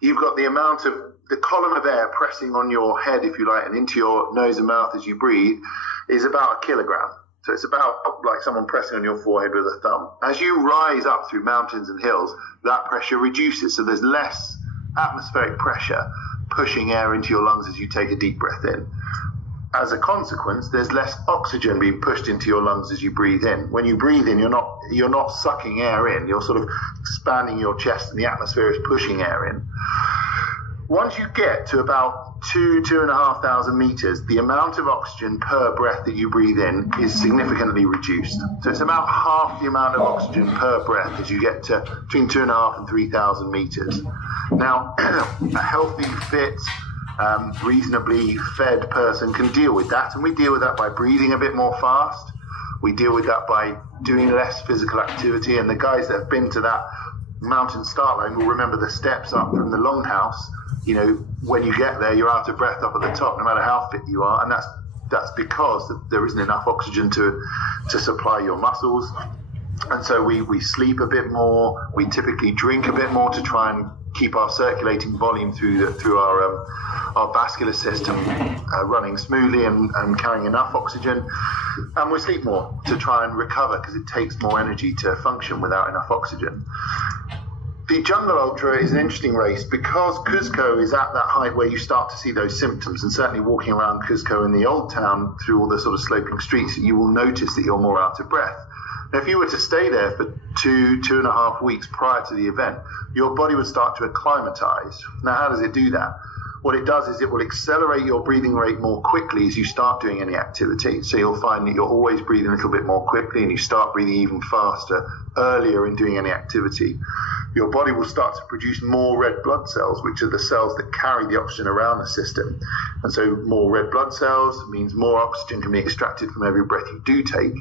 you've got the amount of the column of air pressing on your head, if you like, and into your nose and mouth as you breathe is about 1 kilogram. So it's about like someone pressing on your forehead with a thumb. As you rise up through mountains and hills, that pressure reduces. So there's less atmospheric pressure pushing air into your lungs as you take a deep breath in. As a consequence, there's less oxygen being pushed into your lungs as you breathe in. When you breathe in, you're not sucking air in. You're sort of expanding your chest, and the atmosphere is pushing air in. Once you get to about 2,500 meters, the amount of oxygen per breath that you breathe in is significantly reduced. So it's about half the amount of oxygen per breath as you get to between 2,500 and 3,000 meters. Now, a healthy, fit, reasonably fed person can deal with that, and we deal with that by breathing a bit more fast. We deal with that by doing less physical activity, and the guys that have been to that mountain start line will remember the steps up from the longhouse. You know, when you get there, you're out of breath up at the top, no matter how fit you are, and that's because there isn't enough oxygen to supply your muscles. And so we sleep a bit more. We typically drink a bit more to try and keep our circulating volume through our vascular system running smoothly and carrying enough oxygen. And we sleep more to try and recover, because it takes more energy to function without enough oxygen. The Jungle Ultra is an interesting race because Cuzco is at that height where you start to see those symptoms, and certainly walking around Cuzco in the old town through all the sort of sloping streets, you will notice that you're more out of breath. Now, if you were to stay there for 2.5 weeks prior to the event, your body would start to acclimatize. Now, how does it do that? What it does is it will accelerate your breathing rate more quickly as you start doing any activity. So you'll find that you're always breathing a little bit more quickly, and you start breathing even faster earlier in doing any activity. Your body will start to produce more red blood cells, which are the cells that carry the oxygen around the system. And so more red blood cells means more oxygen can be extracted from every breath you do take.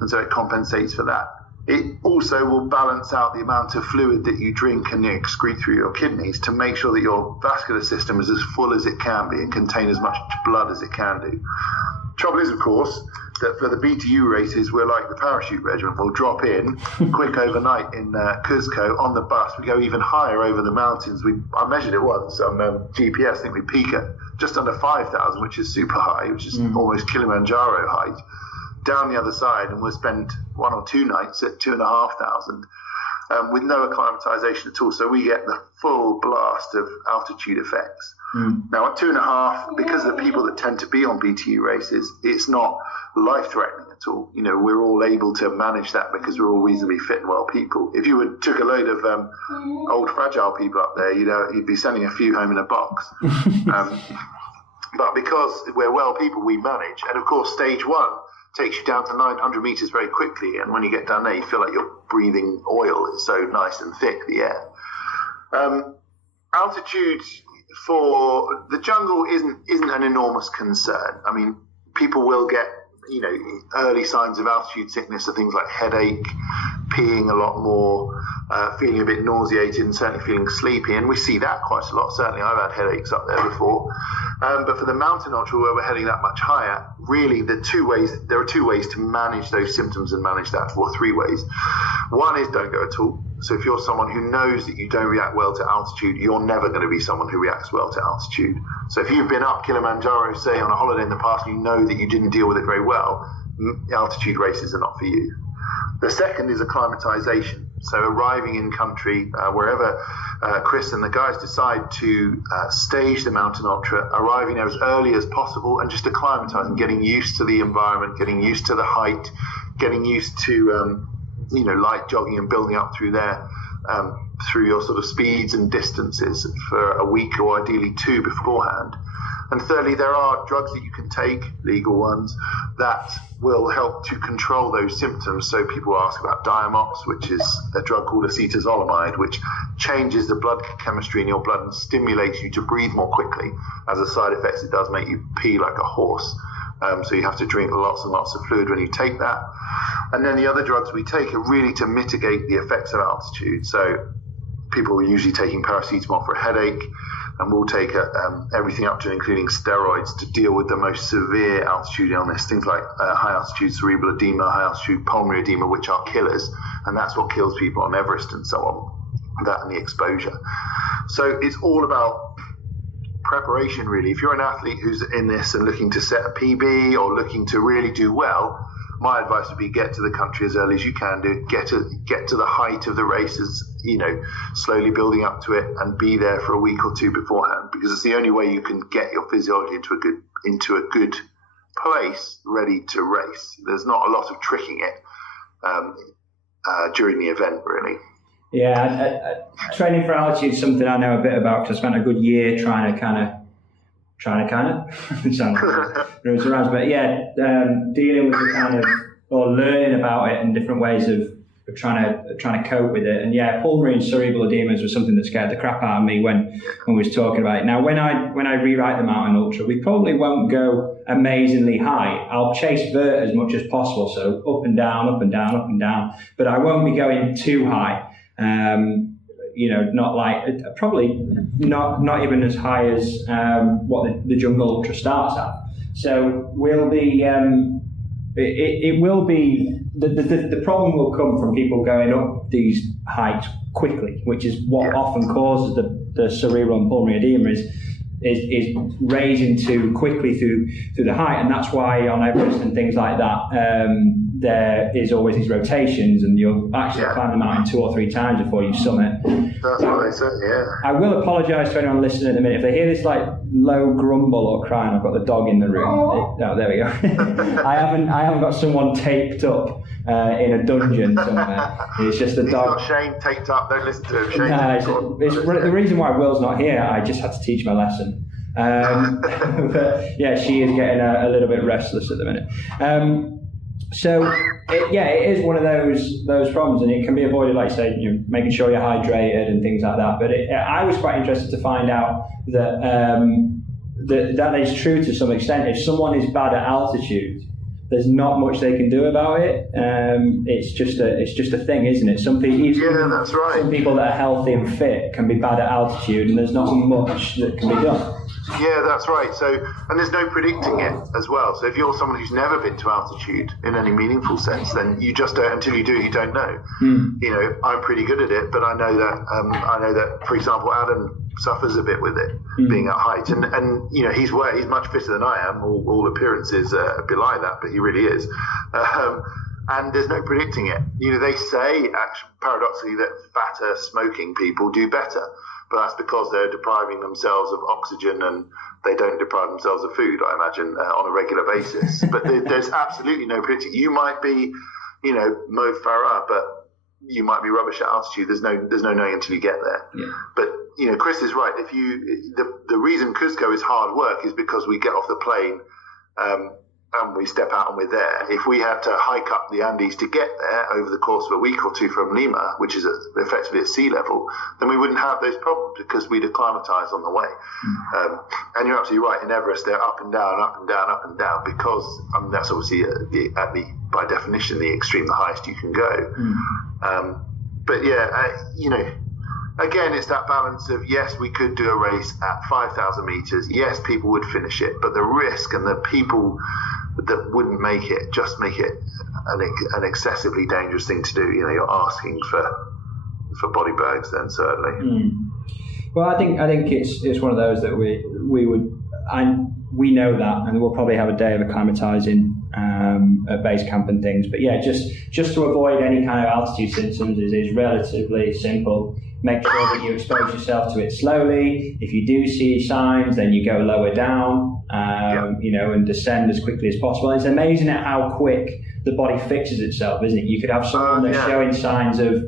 And so it compensates for that. It also will balance out the amount of fluid that you drink and excrete through your kidneys to make sure that your vascular system is as full as it can be and contain as much blood as it can do. Trouble is, of course, that for the BTU races, we're like the parachute regiment. We'll drop in quick overnight in Cuzco on the bus. We go even higher over the mountains. I measured it once on GPS. I think we peak at just under 5,000, which is super high, which is almost Kilimanjaro height. Down the other side, and we'll spend 1 or 2 nights at 2,500 with no acclimatization at all. So we get the full blast of altitude effects. Now at 2.5, because of the people that tend to be on BTU races, it's not life-threatening at all. You know, we're all able to manage that because we're all reasonably fit and well people. If you took a load of old fragile people up there, you'd be sending a few home in a box. But because we're well people, we manage. And of course, stage 1 takes you down to 900 meters very quickly, and when you get down there, you feel like you're breathing oil. It's so nice and thick, the air. Altitude for the jungle isn't an enormous concern. I mean, people will get early signs of altitude sickness are things like headache, peeing a lot more, feeling a bit nauseated, and certainly feeling sleepy. And we see that quite a lot. Certainly I've had headaches up there before. But for the mountain ultra, where we're heading that much higher, really there are two ways to manage those symptoms and manage that, or 3 ways. One is don't go at all. So if you're someone who knows that you don't react well to altitude, you're never going to be someone who reacts well to altitude. So if you've been up Kilimanjaro, say, on a holiday in the past, and you know that you didn't deal with it very well, altitude races are not for you. The second is acclimatization. So arriving in country, wherever Kris and the guys decide to stage the mountain ultra, arriving there as early as possible and just acclimatizing, getting used to the environment, getting used to the height, getting used to light jogging and building up through there, through your sort of speeds and distances for a week or ideally 2 beforehand. And thirdly, there are drugs that you can take, legal ones, that will help to control those symptoms. So people ask about Diamox, which is a drug called acetazolamide, which changes the blood chemistry in your blood and stimulates you to breathe more quickly. As a side effect, it does make you pee like a horse. So you have to drink lots and lots of fluid when you take that. And then the other drugs we take are really to mitigate the effects of altitude. So people are usually taking paracetamol for a headache. and we'll take everything up to and including steroids to deal with the most severe altitude illness, things like high altitude cerebral edema, high altitude pulmonary edema, which are killers, and that's what kills people on Everest and so on, that and the exposure. So it's all about preparation, really. If you're an athlete who's in this and looking to set a PB or looking to really do well, my advice would be get to the country as early as you can do, get to the height of the races, slowly building up to it, and be there for a week or two beforehand, because it's the only way you can get your physiology into a good place ready to race. There's not a lot of tricking it during the event, really. Yeah, training for altitude is something I know a bit about, because I spent a good year trying to kind of sounds like but yeah, dealing with the kind of, or learning about it and different ways of trying to cope with it. And yeah, pulmonary and cerebral edemas was something that scared the crap out of me when we was talking about it. Now, when I rewrite the mountain ultra, we probably won't go amazingly high. I'll chase vert as much as possible, so up and down, up and down, up and down, but I won't be going too high. Not like, probably not even as high as what the Jungle Ultra starts at. So we'll be, it will be, the problem will come from people going up these heights quickly, which is what often causes the cerebral and pulmonary edema, is raising too quickly through the height. And that's why on Everest and things like that, there is always these rotations, and you'll actually climb the mountain 2 or 3 times before you summit. That's what they said, yeah. I will apologise to anyone listening at the minute. If they hear this like low grumble or crying, I've got the dog in the room. Oh, there we go. I haven't got someone taped up in a dungeon somewhere. It's just a dog. He's not Shane taped up, don't listen to him. Shane it's the reason why Will's not here, I just had to teach my lesson. But yeah, she is getting a little bit restless at the minute. So it is one of those problems, and it can be avoided, like say, making sure you're hydrated and things like that. But I was quite interested to find out that is true to some extent. If someone is bad at altitude, there's not much they can do about it. It's just a thing, isn't it? Some people, that's right. Some people that are healthy and fit can be bad at altitude, and there's not much that can be done. Yeah, that's right. So, and there's no predicting it as well. So if you're someone who's never been to altitude in any meaningful sense, then you just don't, until you do it, you don't know. I'm pretty good at it, but I know that, for example, Adam suffers a bit with it, being at height, and he's much fitter than I am. All appearances belie that, but he really is. And there's no predicting it. They say, actually, paradoxically, that fatter smoking people do better. But that's because they're depriving themselves of oxygen, and they don't deprive themselves of food, I imagine, on a regular basis. But there's absolutely no predicting. You might be, Mo Farah, but you might be rubbish at altitude. There's no knowing until you get there. Yeah. But Kris is right. The reason Cuzco is hard work is because we get off the plane. And we step out and we're there. If we had to hike up the Andes to get there over the course of a week or two from Lima, which is effectively at sea level, then we wouldn't have those problems because we'd acclimatise on the way. And you're absolutely right. In Everest, they're up and down, up and down, up and down, because that's obviously by definition the extreme, the highest you can go. But again, it's that balance of, yes, we could do a race at 5,000 meters. Yes, people would finish it, but the risk and the people that wouldn't make it just make it an excessively dangerous thing to do. You're asking for body bags then, certainly. Well, I think it's one of those that we would, and we know that, and we'll probably have a day of acclimatizing at base camp and things. But yeah, just to avoid any kind of altitude symptoms is relatively simple. Make sure that you expose yourself to it slowly. If you do see signs, then you go lower down, and descend as quickly as possible. It's amazing at how quick the body fixes itself, isn't it? You could have someone that's showing signs of.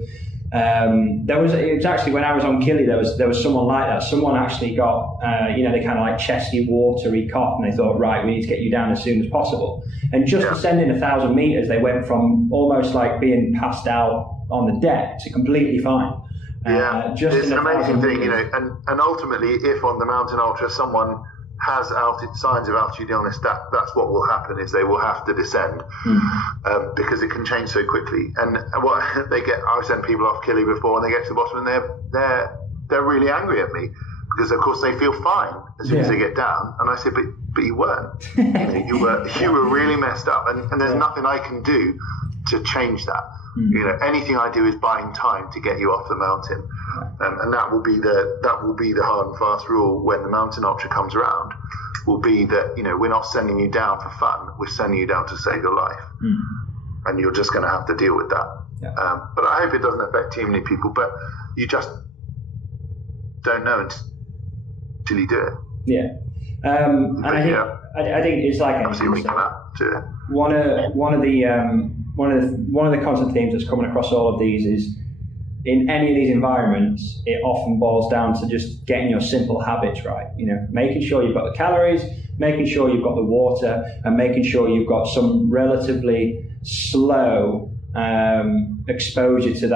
It was actually when I was on Kili, there was someone like that. Someone actually got, they kind of like chesty, watery cough, and they thought, right, we need to get you down as soon as possible. And just descending 1,000 meters, they went from almost like being passed out on the deck to completely fine. It's an amazing thing, and ultimately, if on the mountain ultra someone has signs of altitude illness, that's what will happen, is they will have to descend because it can change so quickly. And what they get, I've sent people off Kili before, and they get to the bottom, and they're really angry at me because of course they feel fine as soon as they get down. And I said, but you weren't. You were really messed up, and there's nothing I can do to change that. Anything I do is buying time to get you off the mountain, and that will be the hard and fast rule when the mountain ultra comes around. Will be that we're not sending you down for fun. We're sending you down to save your life, and you're just going to have to deal with that. But I hope it doesn't affect too many people. But you just don't know until you do it. Yeah, and I think it's like obviously we come out to it. One of the constant themes that's coming across all of these is, in any of these environments, it often boils down to just getting your simple habits right. Making sure you've got the calories, making sure you've got the water, and making sure you've got some relatively slow exposure to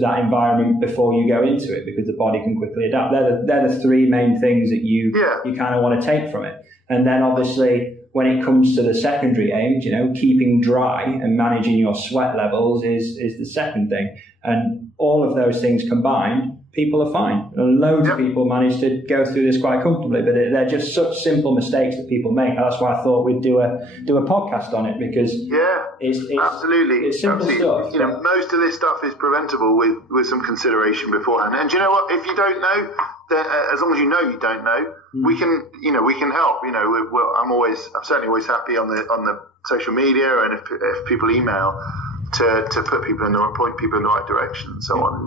that environment before you go into it, because the body can quickly adapt. They're the three main things that you kind of want to take from it. And then obviously, when it comes to the secondary aims, keeping dry and managing your sweat levels is the second thing. And all of those things combined, people are fine. And loads of people manage to go through this quite comfortably, but they're just such simple mistakes that people make. That's why I thought we'd do a podcast on it, because it's absolutely, it's simple stuff. Most of this stuff is preventable with some consideration beforehand. And do you know what? If you don't know, as long as you know you don't know, we can help. I'm certainly always happy on the social media, and if people email to put people point people in the right direction and so on.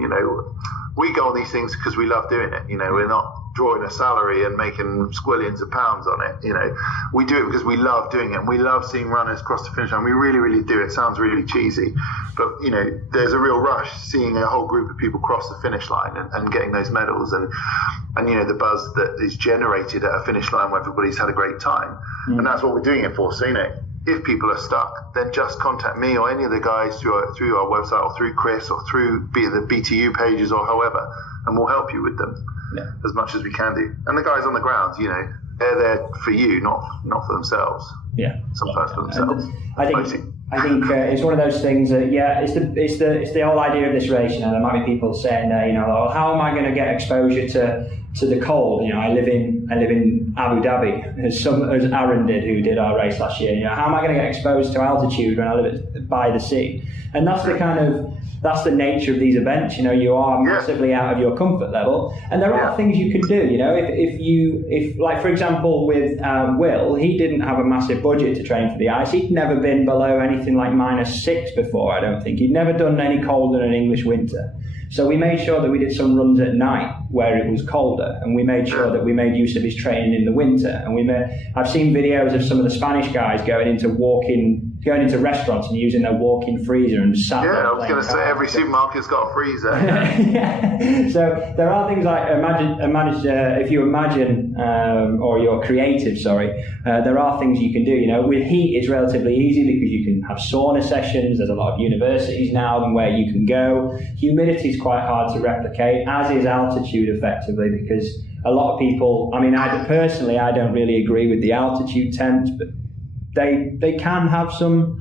We go on these things because we love doing it. We're not drawing a salary and making squillions of pounds on it. We do it because we love doing it, and we love seeing runners cross the finish line. We really, really do. It sounds really cheesy, but there's a real rush seeing a whole group of people cross the finish line and getting those medals, and the buzz that is generated at a finish line where everybody's had a great time, and that's what we're doing it for. So if people are stuck, then just contact me or any of the guys through our website, or through Kris, or through the BTU pages, or however, and we'll help you with them as much as we can do. And the guys on the ground, they're there for you, not for themselves. Yeah, sometimes for themselves. I think it's one of those things that it's the whole idea of this race. There might be people saying, how am I going to get exposure to the cold? I live in Abu Dhabi, as Aaron did, who did our race last year. How am I going to get exposed to altitude when I live by the sea? And that's the nature of these events. You are massively out of your comfort level, and there are things you can do. If like for example with Will, he didn't have a massive budget to train for the ice. He'd never been below anything like -6 before. I don't think he'd never done any colder than an English winter. So we made sure that we did some runs at night where it was colder, and we made sure that we made use of his training in the winter. And I've seen videos of some of the Spanish guys going into restaurants and using their walk-in freezer and sat there. Yeah, I was going to say every supermarket's got a freezer. So there are things like if you imagine or you're creative, there are things you can do. With heat, it's relatively easy because you can have sauna sessions. There's a lot of universities now where you can go. Humidity is quite hard to replicate, as is altitude effectively, because a lot of people, I don't really agree with the altitude tents, but they can have some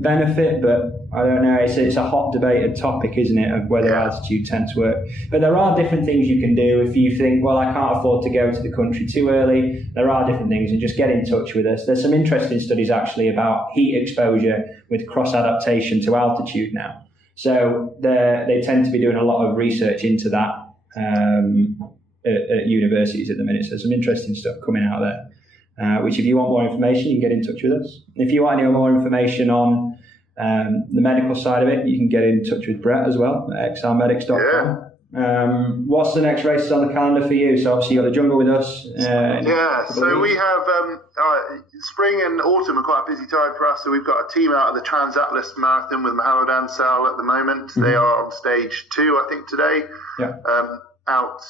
benefit, but I don't know, it's a hot debated topic, isn't it, of whether altitude tents work. But there are different things you can do if you think, well, I can't afford to go to the country too early. There are different things, and just get in touch with us. There's some interesting studies actually about heat exposure with cross-adaptation to altitude now. So they tend to be doing a lot of research into that at universities at the minute. So some interesting stuff coming out there. Which if you want more information, you can get in touch with us. If you want any more information on the medical side of it, you can get in touch with Brett as well at exilemedics.com. What's the next races on the calendar for you? So obviously you got the jungle with us. So we have spring and autumn are quite a busy time for us. So we've got a team out of the Trans-Atlas Marathon with Mohammed Ansal at the moment. They are on stage 2, I think, today. Out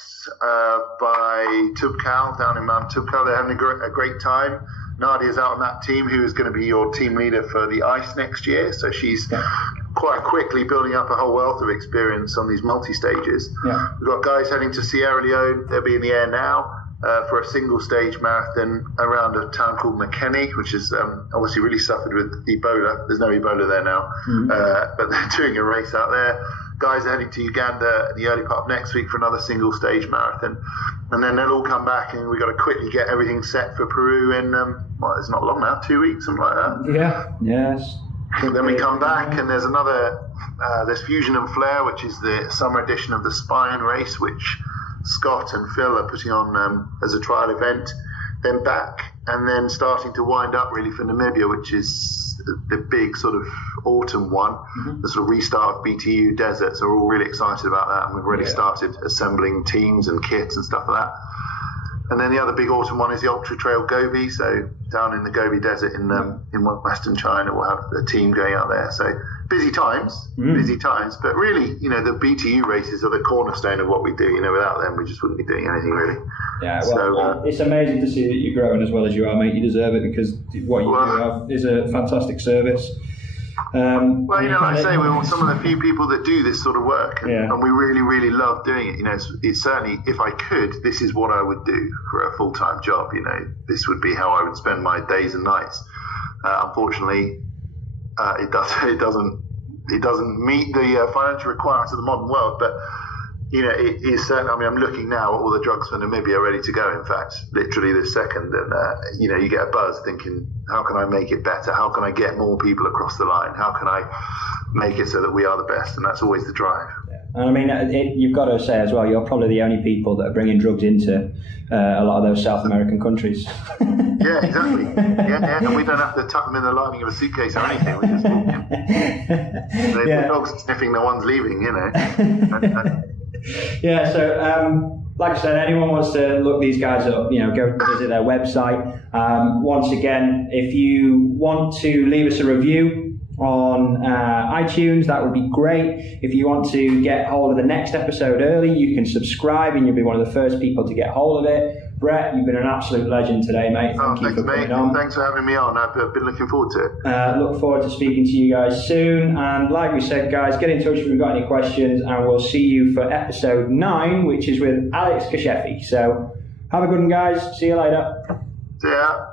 by Tubkal, down in Mount Tubkal. They're having a great time. Nadia's out on that team, who is going to be your team leader for the ice next year. So she's quite quickly building up a whole wealth of experience on these multi-stages. We've got guys heading to Sierra Leone. They'll be in the air now for a single-stage marathon around a town called Makeni, which is obviously really suffered with Ebola. There's no Ebola there now, but they're doing a race out there. guys are heading to Uganda in the early part of next week for another single stage marathon. And then they'll all come back, and we've got to quickly get everything set for Peru in, it's not long now, 2 weeks, something like that. Yeah, yes. Then we come back, and there's there's Fusion and Flair, which is the summer edition of the Spine race, which Scott and Phil are putting on as a trial event. Then back, and then starting to wind up really for Namibia, which is the big sort of autumn one, the sort of restart of BTU Desert. So we're all really excited about that, and we've already started assembling teams and kits and stuff like that. And then the other big autumn one is the Ultra Trail Gobi. So down in the Gobi Desert in western China, we'll have a team going out there. So busy times. But really, the BTU races are the cornerstone of what we do. Without them, we just wouldn't be doing anything really. Yeah, well, it's amazing to see that you're growing as well as you are, mate. You deserve it, because what you do have is a fantastic service. I say we're some of the few people that do this sort of work, and we really, really love doing it. It's certainly, if I could, this is what I would do for a full-time job. This would be how I would spend my days and nights. Unfortunately, it doesn't meet the financial requirements of the modern world, but it is certainly. I mean, I'm looking now at all the drugs for Namibia ready to go. In fact, literally this second, and you get a buzz thinking, how can I make it better? How can I get more people across the line? How can I make it so that we are the best? And that's always the drive. Yeah. And I mean, you've got to say as well, you're probably the only people that are bringing drugs into a lot of those South American countries. Yeah, exactly. Yeah, and we don't have to tuck them in the lining of a suitcase or anything. We just walk in. The dogs are sniffing the ones leaving, Yeah, so like I said, anyone wants to look these guys up, go visit their website. Once again, if you want to leave us a review on iTunes, that would be great. If you want to get hold of the next episode early, you can subscribe and you'll be one of the first people to get hold of it. Brett, you've been an absolute legend today, mate. Thank you for coming on. Thanks for having me on. I've been looking forward to it. Look forward to speaking to you guys soon. And like we said, guys, get in touch if you've got any questions, and we'll see you for episode 9, which is with Alex Kashefi. So have a good one, guys. See you later. See ya.